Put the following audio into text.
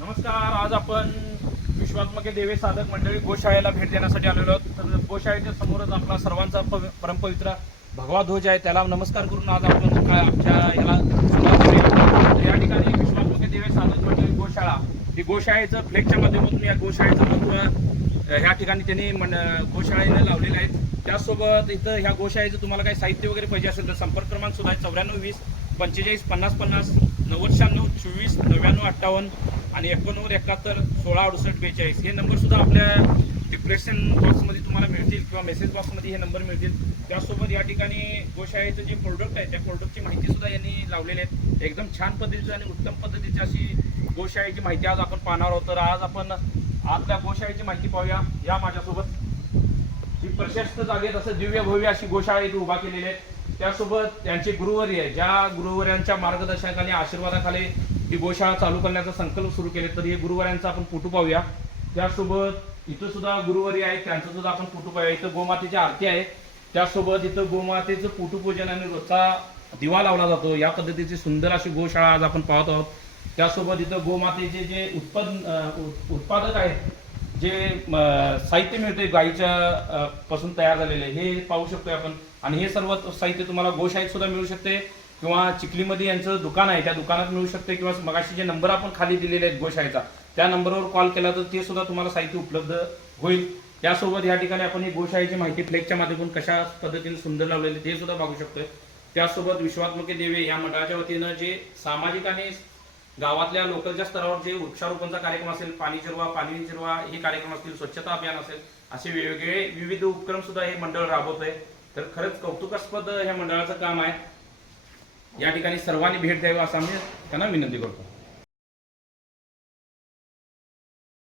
नमस्कार आज आपण विश्वात्मके देवे साधक मंडळी गोशाळेला भेट देण्यासाठी आलेलो आहोत. तर गोशाळेच्या समोरच आपला सर्वांचा परमपवित्र भगवा ध्वज आहे. त्याला नमस्कार करून आज आपण आमच्या याला सुरुवात या ठिकाणी विश्वात्मके देवे साधक मंडळी गोशाळा ही गोशाळेचं फ्लेक्सच्या माध्यमातून या गोशाळेचं महत्त्व ह्या ठिकाणी त्यांनी मन गोशाळेने लावलेले आहेत त्याचसोबत इथं ह्या गोशाळेचं तुम्हाला काही साहित्य वगैरे पाहिजे असेल तर संपर्क क्रमांक सुद्धा आहे चौऱ्याण्णव वीस पंचेचाळीस पन्नास पन्नास नव्वद शहाण्णव चोवीस नव्याण्णव अठ्ठावन्न आणि एकोणनव्वद एकाहत्तर सोळा अडुसष्ट बेचाळीस हे नंबर सुद्धा आपल्या डिप्रेशन बॉक्समध्ये तुम्हाला मिळतील किंवा मेसेज बॉक्समध्ये हे नंबर मिळतील. त्यासोबत या ठिकाणी गोशाळेचं जे प्रोडक्ट आहे त्या प्रोडक्टची माहिती सुद्धा यांनी लावलेली आहे. एकदम छान पद्धतीचं आणि उत्तम पद्धतीची अशी गोशाळेची माहिती आज आपण पाहणार आहोत. तर आज आपण आपल्या गोशाळेची माहिती पाहूया. या माझ्यासोबत ही प्रशस्त जागेत असं दिव्य भव्य अशी गोशाळा इथे उभा केलेली आहे त्यासोबत त्यांचे गुरुवर्य आहे ज्या गुरुवर्यांच्या मार्गदर्शनाखाली आशीर्वादाखाली ही गोशाळा चालू करण्याचा संकल्प सुरू केले तर हे गुरुवर्यांचा आपण फोटो पाहूया. त्यासोबत इथं सुद्धा गुरुवारी आहे त्यांचं सुद्धा आपण फोटो पाहूया. इथं गोमातेची आरती आहे. त्यासोबत इथं गोमातेचं पोटूपूजन आणि रोजचा दिवा लावला जातो. या पद्धतीची सुंदर अशी गोशाळा आज आपण पाहत आहोत. त्यासोबत इथं गोमातेचे जे उत्पन्न उत्पादक आहेत जे साहित्य मिळते गाईच्या पासून तयार झालेले हे पाहू शकतोय आपण. आणि हे सर्व साहित्य तुम्हाला गोशाळेत सुद्धा मिळू शकते. किंवा चिखलीमध्ये यांचं दुकान आहे त्या दुकानात मिळू शकते किंवा मगाशी जे नंबर आपण खाली दिलेले आहेत गोशाळेचा त्या नंबरवर कॉल केला तर ते सुद्धा तुम्हाला साहित्य उपलब्ध होईल. त्यासोबत या ठिकाणी आपण ही गोशाळेची माहिती फ्लेक्सच्या माध्यमातून कशा पद्धतीने सुंदर लावलेली ते सुद्धा बघू शकतोय. त्यासोबत विश्वात्मके देवे या मंडळाच्या वतीनं जे सामाजिक आणि गावातल्या लोकलच्या स्तरावर जे वृक्षारोपणचा कार्यक्रम असेल पाणी जिरवा पाणी जिरवा हे कार्यक्रम असतील स्वच्छता अभियान असेल असे वेगवेगळे विविध उपक्रम सुद्धा हे मंडळ राबवत आहे तर खरंच कौतुकास्पद ह्या मंडळाचं काम आहे. या ठिकाणी सर्वांनी भेट द्यावी असं आम्ही त्यांना विनंती करतो.